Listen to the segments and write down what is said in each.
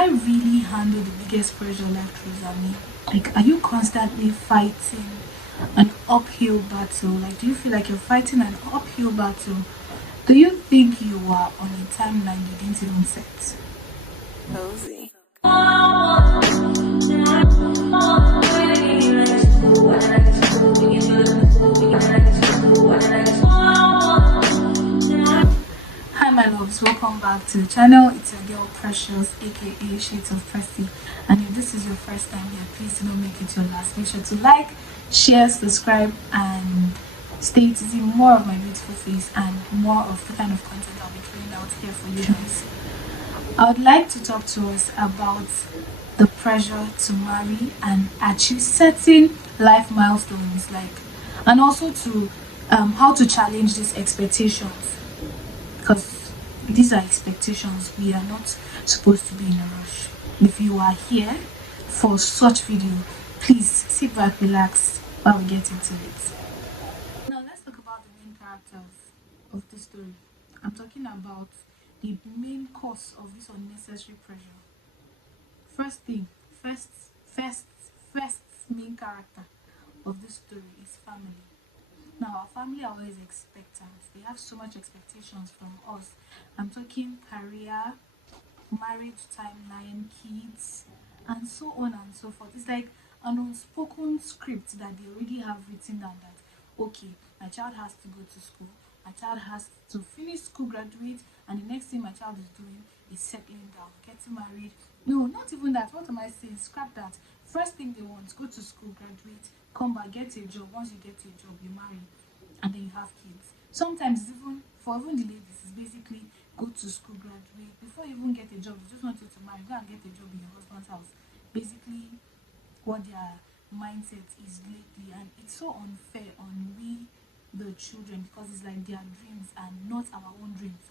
I really handle the biggest pressure life throws at me? Like, are you constantly fighting an uphill battle? Like, do you feel like you're fighting an uphill battle? Do you think you are on a timeline you didn't even set? Cozy. Hi, my loves, welcome back to the channel. It's your girl Precious, aka Shades of Pressy. And if this is your first time here, please do not make it your last. Make sure to like, share, subscribe, and stay to see more of my beautiful face and more of the kind of content I'll be putting out here for you guys. I would like to talk to us about the pressure to marry and achieve certain life milestones, and also to how to challenge these expectations, because these are expectations. We are not supposed to be in a rush. If you are here for such video, please sit back, relax while we get into it. Now let's talk about the main characters of this story. I'm talking about the main cause of this unnecessary pressure. First thing, first, first, first main character of this story is family. Now, our family are always expectant. They have so much expectations from us. I'm talking career, marriage timeline, kids, and so on and so forth. It's like an unspoken script that they already have written down that, okay, my child has to go to school, my child has to finish school, graduate, and the next thing my child is doing is settling down, getting married. No, not even that. What am I saying? Scrap that. First thing they want, go to school, graduate, come back, get a job. Once you get a job, you marry, and then you have kids. Sometimes even for even the ladies, it's basically go to school, graduate. Before you even get a job, they just want you to marry, go and get a job in your husband's house. Basically, what their mindset is lately, and it's so unfair on we, the children, because it's like their dreams and not our own dreams.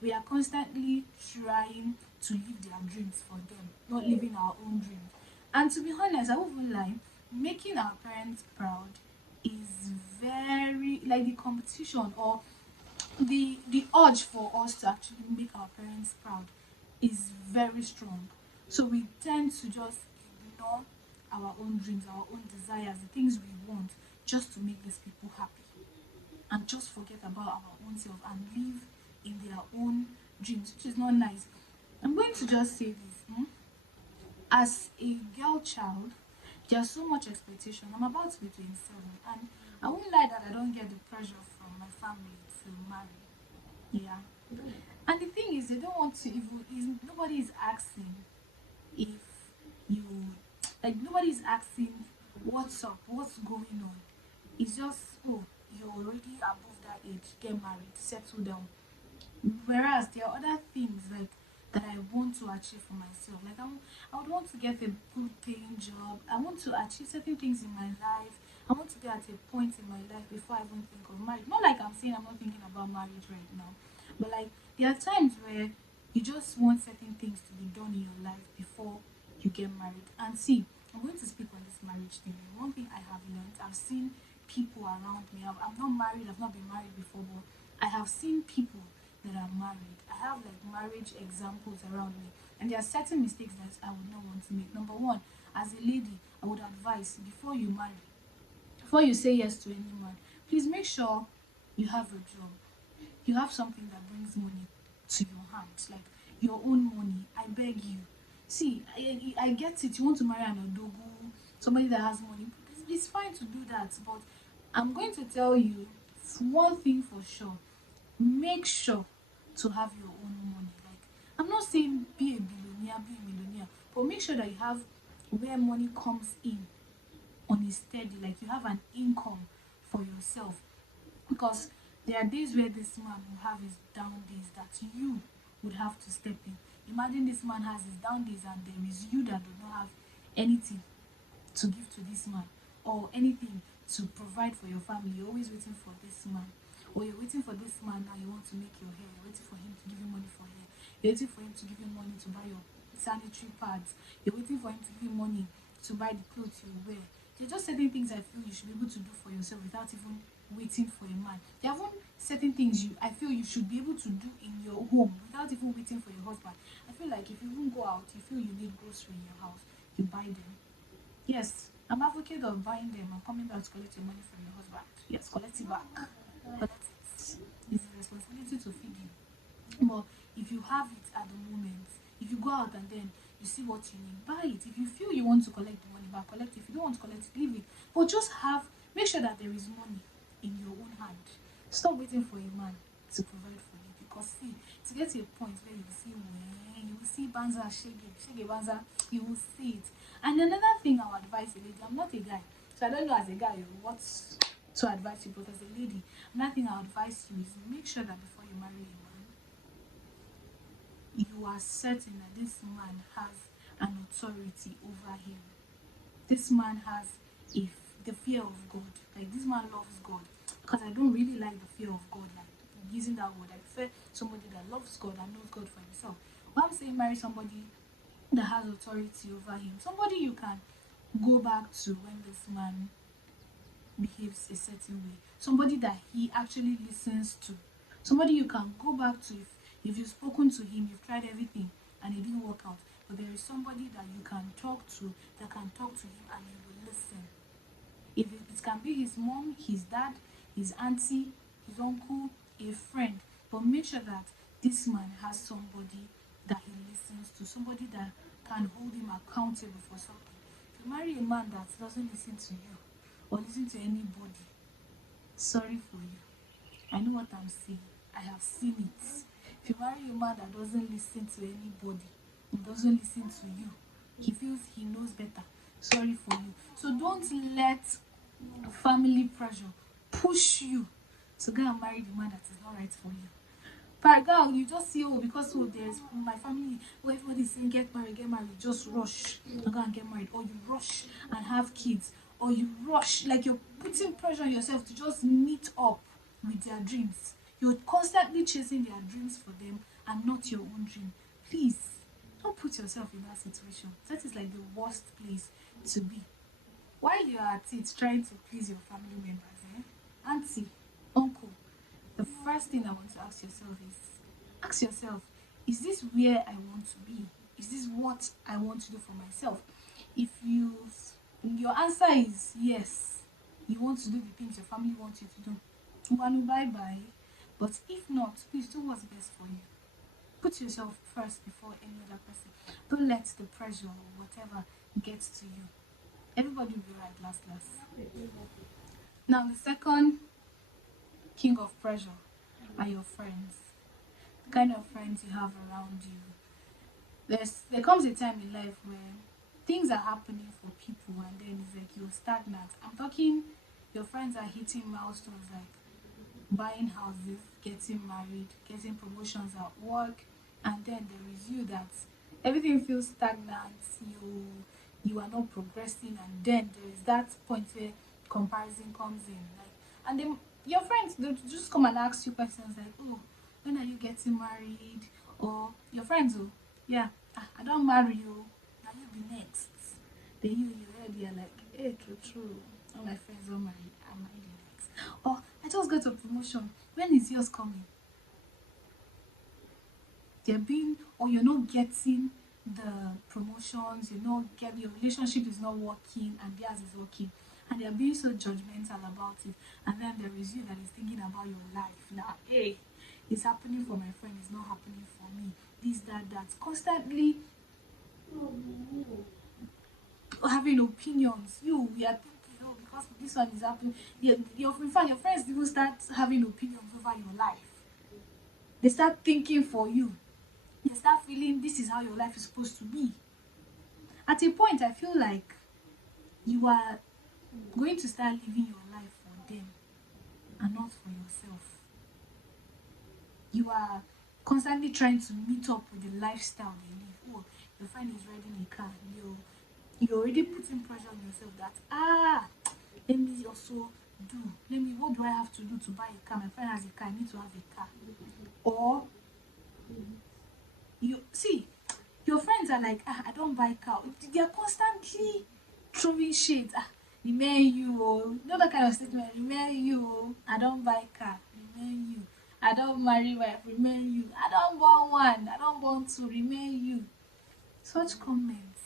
We are constantly trying to live their dreams for them, not living our own dreams. And to be honest, I won't even lie, making our parents proud is very like the competition, or the urge for us to actually make our parents proud is very strong. So we tend to just ignore our own dreams, our own desires, the things we want, just to make these people happy, and just forget about our own self and live in their own dreams, which is not nice. I'm going to just say this. As a girl child, there's so much expectation. I'm about to be 27, and I won't lie that I don't get the pressure from my family to marry. Yeah. And the thing is, they don't want to even, nobody is asking if you, like, nobody is asking what's up, what's going on. It's just, oh, you're already above that age, get married, settle down. Whereas there are other things like that I want to achieve for myself. Like I would want to get a good paying job. I want to achieve certain things in my life. I want to be at a point in my life before I even think of marriage. Not like I'm saying I'm not thinking about marriage right now, but like there are times where you just want certain things to be done in your life before you get married. And see, I'm going to speak on this marriage thing. One thing I have learned, I've seen people around me. I'm not married. I've not been married before, but I have seen people that are married. I have like marriage examples around me, and there are certain mistakes that I would not want to make. Number one, as a lady, I would advise before you marry, before you say yes to any man, please make sure you have a job. You have something that brings money to your hands, like your own money. I beg you. See, I get it. You want to marry an odogu, somebody that has money. It's fine to do that, but I'm going to tell you one thing for sure: make sure to have your own money. Like, I'm not saying be a billionaire, be a millionaire, but make sure that you have where money comes in on a steady, like you have an income for yourself. Because there are days where this man will have his down days that you would have to step in. Imagine this man has his down days and there is you that do not have anything to give to this man, or anything to provide for your family. You're always waiting for this man, or you're waiting for this man. Now you want to make your hair, you're waiting for him to give you money for hair, you're waiting for him to give you money to buy your sanitary pads, you're waiting for him to give you money to buy the clothes you wear. There's just certain things I feel you should be able to do for yourself without even waiting for a man. There are even certain things I feel you should be able to do in your home without even waiting for your husband. I feel like if you even go out, you feel you need grocery in your house, you buy them. Yes, I'm advocate of buying them and coming back to collect your money from your husband. Yes, collect it back. Collect it. It's a responsibility to feed him. But if you have it at the moment, if you go out and then you see what you need, buy it. If you feel you want to collect the money back, collect it. If you don't want to collect it, leave it. But just make sure that there is money in your own hand. Stop waiting for a man to provide for you. Because see, to get to a point where you will see when you will see banza shege banza, you will see it. And another thing I would advise a lady, I'm not a guy, so I don't know as a guy what to advise you, but as a lady, another thing I would advise you is make sure that before you marry a man, you are certain that this man has an authority over him. This man has the fear of God. Like this man loves God. Because I don't really like the fear of God, like using that word. I prefer somebody that loves God and knows God for himself. When I'm saying marry somebody that has authority over him, somebody you can go back to when this man behaves a certain way, somebody that he actually listens to, somebody you can go back to if you've spoken to him, you've tried everything and it didn't work out, but there is somebody that you can talk to that can talk to him and he will listen. If it can be his mom, his dad, his auntie, his uncle, a friend, but make sure that this man has somebody that he listens to, somebody that can hold him accountable for something. If you marry a man that doesn't listen to you or listen to anybody, sorry for you. I know what I'm saying. I have seen it. If you marry a man that doesn't listen to anybody, he doesn't listen to you, he feels he knows better, sorry for you. So don't let family pressure push you to go and marry the man that is not right for you. For girl, you just see, oh, because there's my family, everybody is saying get married, just rush to go and get married, or you rush and have kids, or you rush, like you're putting pressure on yourself to just meet up with their dreams. You're constantly chasing their dreams for them and not your own dream. Please, don't put yourself in that situation. That is like the worst place to be. While you're at it trying to please your family members, auntie, uncle, the first thing I want to ask yourself, is this where I want to be? Is this what I want to do for myself? If your answer is yes, you want to do the things your family wants you to do, bye bye. But if not, please do what's best for you. Put yourself first before any other person. Don't let the pressure or whatever get to you. Everybody will be right last. Now the second king of pressure are your friends. The kind of friends you have around you. There comes a time in life where things are happening for people and then it's like you're stagnant. I'm talking your friends are hitting milestones like buying houses, getting married, getting promotions at work, and then there is you that everything feels stagnant, you are not progressing, and then there is that point where comparison comes in, like, and then your friends they'll just come and ask you questions like, oh, when are you getting married? Or your friends, oh, yeah, I don't marry you, now you be next. Then your head you're like, hey, true, all my friends are married, I'm married next. Or I just got a promotion, when is yours coming? Or you're not getting the promotions, your relationship is not working and theirs is working, and they're being so judgmental about it, and then there is you that is thinking about your life now. Hey, it's happening for my friend, it's not happening for me, this, that, constantly having opinions. We are thinking, oh, because this one is happening, in fact your friends even start having opinions over your life. They start thinking for you. They start feeling this is how your life is supposed to be. At a point, I feel like you are going to start living your life for them and not for yourself. You are constantly trying to meet up with the lifestyle they live. Oh, your friend is riding a car. You're already putting pressure on yourself that, let me also what do I have to do to buy a car? My friend has a car, I need to have a car. Or you see, your friends are like, I don't buy car. They are constantly throwing shades. remain you, oh. You know that kind of statement, remain you, oh. I don't buy car, remain you. I don't marry wife, remain you. I don't born one, I don't born two, remain you. Such comments,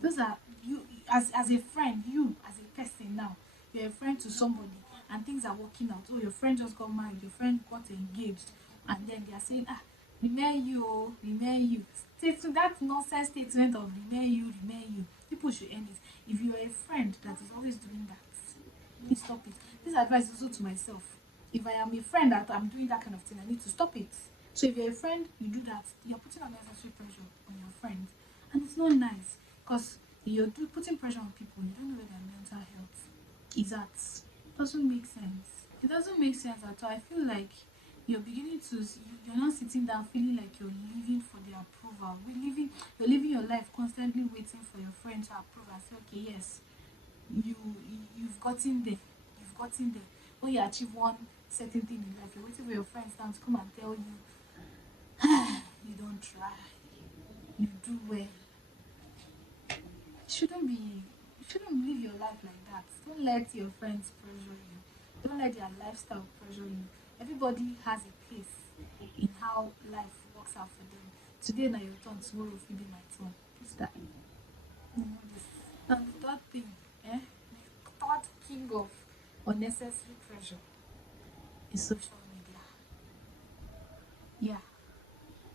those are you as a friend, you as a person now, you're a friend to somebody and things are working out. Oh, your friend just got married, your friend got engaged, and then they are saying, ah, remain you, oh, remain you. Statement, that nonsense statement of remain you. People should end it. If you are a friend that is always doing that, please stop it. This advice is also to myself. If I am a friend that I'm doing that kind of thing, I need to stop it. So if you're a friend, you do that, you're putting unnecessary pressure on your friends. And it's not nice because putting pressure on people, you don't know where their mental health is at. Doesn't make sense. It doesn't make sense at all. I feel like you're beginning to, you're not sitting down feeling like you're living for their approval. You're living your life constantly waiting for your friend to approve and say, okay, yes, you've gotten there, you've gotten there. When you achieve one certain thing in life, you're waiting for your friends now to come and tell you, you don't try, you do well. Shouldn't be, you shouldn't live your life like that. Don't let your friends pressure you. Don't let their lifestyle pressure you. Everybody has a pace in how life works out for them. Today na your turn, tomorrow will be my turn. Who's that? You know this. And the third thing, the third king of unnecessary pressure is social media. Yeah,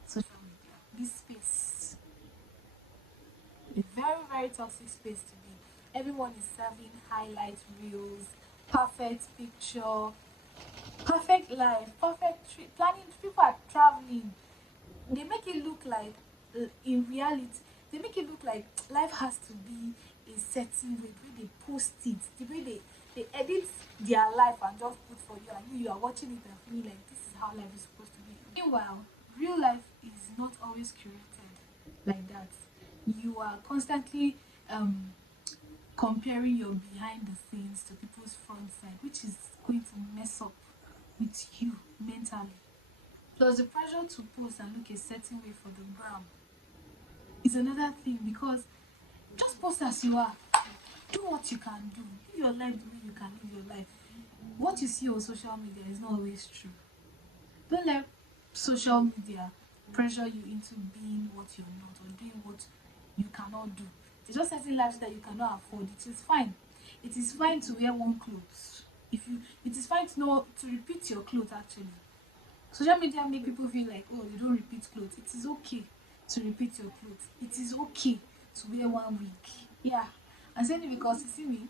social media. This space, a very, very toxic space to be. Everyone is serving highlight reels, perfect picture, perfect life, perfect planning. People are traveling. They make it look like, in reality, they make it look like life has to be a certain way. The way they post it, the way they edit their life and just put for you, and you are watching it and feeling like this is how life is supposed to be. Meanwhile, real life is not always curated like that. You are constantly um comparing your behind the scenes to people's front side, which is going to mess up with you mentally. Plus, the pressure to post and look a certain way for the gram is another thing, because just post as you are. Do what you can do. Live your life the way you can live your life. What you see on social media is not always true. Don't let social media pressure you into being what you're not or doing what you cannot do. There's just certain lives that you cannot afford. It is fine. It is fine to wear one clothes. It is fine to know to repeat your clothes actually. Social media make people feel like, oh, they don't repeat clothes. It is okay to repeat your clothes. It is okay to wear one wig. Yeah. I'm saying it because you see me,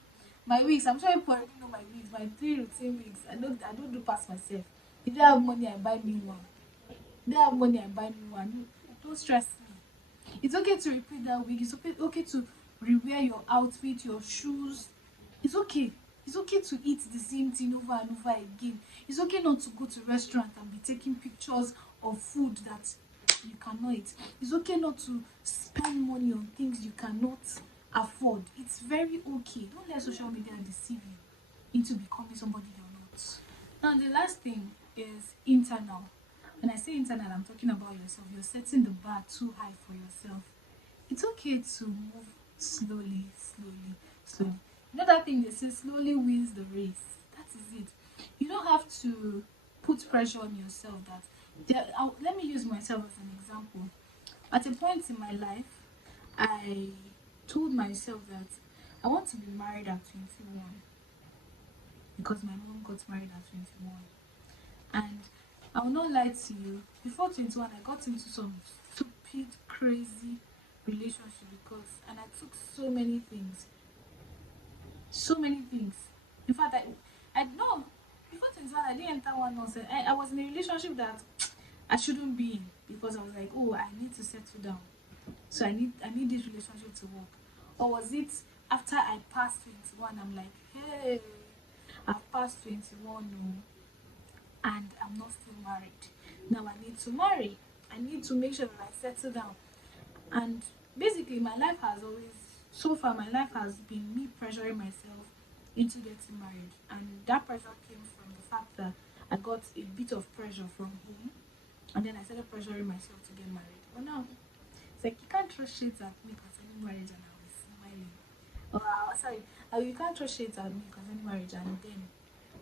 my wigs, I'm sure people already know my wigs, my three routine wigs. I don't do past myself. If they have money, I buy me one. If they have money, I buy me one. Don't stress me. It's okay to repeat that wig. It's okay to rewear your outfit, your shoes. It's okay. It's okay to eat the same thing over and over again. It's okay not to go to restaurant and be taking pictures of food that you cannot eat. It's okay not to spend money on things you cannot afford. It's very okay. Don't let social media deceive you into becoming somebody you're not. Now, the last thing is internal. When I say internal, I'm talking about yourself. You're setting the bar too high for yourself. It's okay to move slowly, slowly, slowly. You know that thing they say, slowly wins the race. That is it. You don't have to put pressure on yourself. Let me use myself as an example. At a point in my life, I told myself that I want to be married at 21 because my mom got married at 21. And I will not lie to you, before 21, I got into some stupid, crazy relationship and I took so many things. So many things. In fact, I know before 21, I didn't enter one nonsense. I was in a relationship that I shouldn't be in because I was like, oh, I need to settle down. So I need this relationship to work. Or was it after I passed 21, I'm like, hey, I've passed 21, no, and I'm not still married. Now I need to marry. I need to make sure that I settle down. And basically, so far, my life has been me pressuring myself into getting married. And that pressure came from the fact that I got a bit of pressure from home. And then I started pressuring myself to get married. But now, it's like you can't throw shades at me concerning marriage and I was smiling. Sorry, you can't throw shades at me concerning marriage and then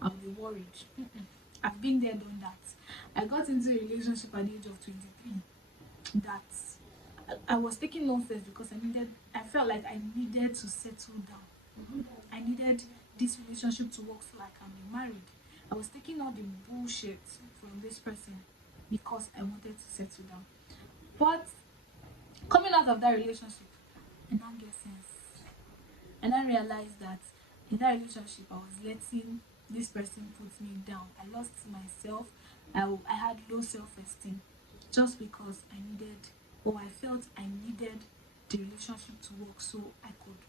I'll be worried. Mm-mm. I've been there, done that. I got into a relationship at the age of 23 that I was taking nonsense because I felt like I needed to settle down. I needed this relationship to work so I can be married. I was taking all the bullshit from this person because I wanted to settle down. But coming out of that relationship, I now get sense. And I realized that in that relationship, I was letting this person put me down. I lost myself. I had low self-esteem just because I needed, or I felt I needed the relationship to work so I could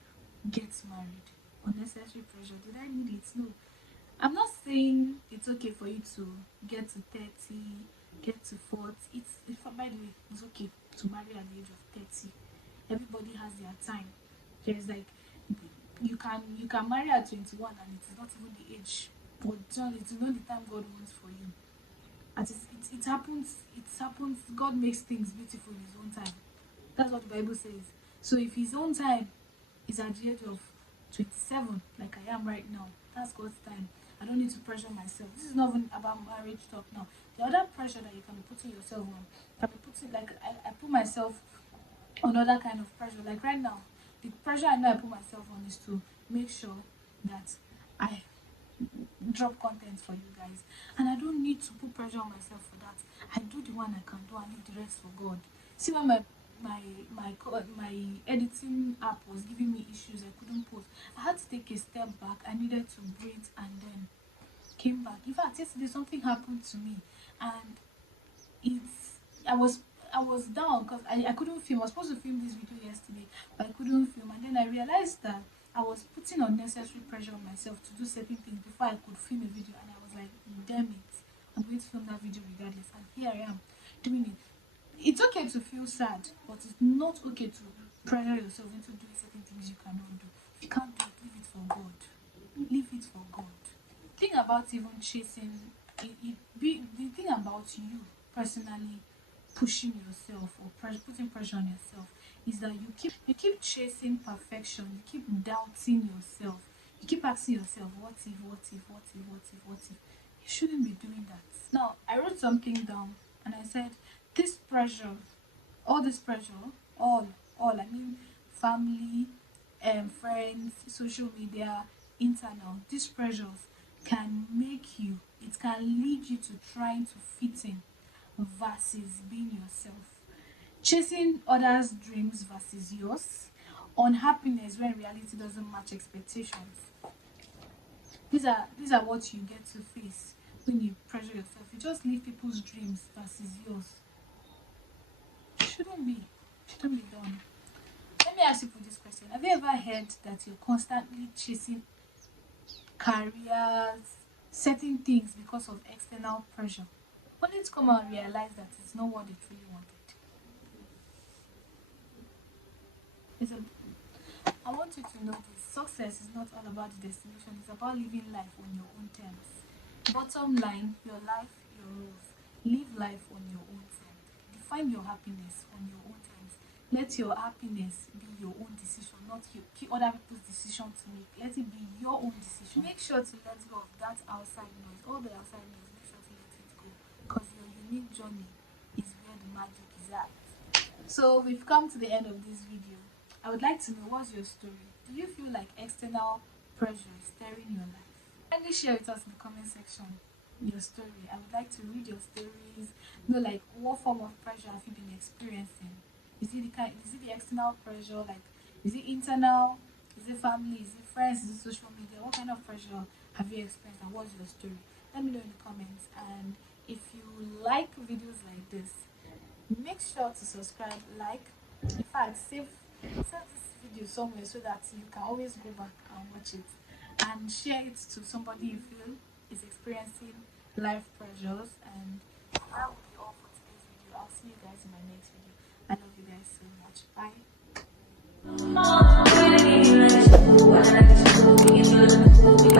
get married. Unnecessary pressure. Did I need it? No. I'm not saying it's okay for you to get to 30, get to 40. By the way, it's okay to marry at the age of 30. Everybody has their time. There's like you can marry at 21 and it is not even the age, but it's not the time God wants for you. As it happens. God makes things beautiful in His own time. That's what the Bible says. So if His own time is at the age of 27, like I am right now, that's God's time. I don't need to pressure myself. This is not even about marriage talk now. The other pressure that you can be putting yourself on, can be putting, like I put myself on other kind of pressure. Like right now, the pressure I know I put myself on is to make sure that I drop content for you guys, and I don't need to put pressure on myself for that. I do the one I can do and leave the rest for God. See, when my editing app was giving me issues, I couldn't post. I had to take a step back. I needed to breathe and then came back. In fact, yesterday something happened to me, and it's I was down because I couldn't film. I was supposed to film this video yesterday, but I couldn't film. And then I realized that I was putting unnecessary pressure on myself to do certain things before I could film a video. And I was like, damn it, I'm going to film that video regardless. And here I am doing it. It's okay to feel sad, but it's not okay to pressure yourself into doing certain things you cannot do. If you can't do it, leave it for God. Leave it for God. Think about even chasing the thing about you personally pushing yourself or putting pressure on yourself is that you keep chasing perfection. You keep doubting yourself. You keep asking yourself, what if? You shouldn't be doing that. Now, I wrote something down and I said, this pressure, all this pressure, I mean, family, friends, social media, internal, these pressures can make you, it can lead you to trying to fit in versus being yourself, chasing others' dreams versus yours, unhappiness when reality doesn't match expectations. These are what you get to face when you pressure yourself. You just leave people's dreams versus yours. Shouldn't be done. Let me ask you for this question. Have you ever heard that you're constantly chasing careers, certain things because of external pressure, only to come out and realize that it's not what they truly wanted? I want you to know this. Success is not all about the destination. It's about living life on your own terms. Bottom line, your life, your rules. Live life on your own terms. Define your happiness on your own terms. Let your happiness be your own decision, not other people's decision to make. Let it be your own decision. Make sure to let go of that outside noise. All the outside noise, make sure to let it go. Because your unique journey is where the magic is at. So we've come to the end of this video. I would like to know, what's your story? Do you feel like external pressure is steering your life? Kindly share with us in the comment section your story. I would like to read your stories. Know, like, what form of pressure have you been experiencing? Is it the external pressure? Like, is it internal? Is it family? Is it friends? Is it social media? What kind of pressure have you experienced, and what's your story? Let me know in the comments. And if you like videos like this, make sure to subscribe, like, in fact, save this video somewhere so that you can always go back and watch it, and share it to somebody you feel is experiencing life pressures. And that will be all for today's video. I'll see you guys in my next video. I love you guys so much. Bye.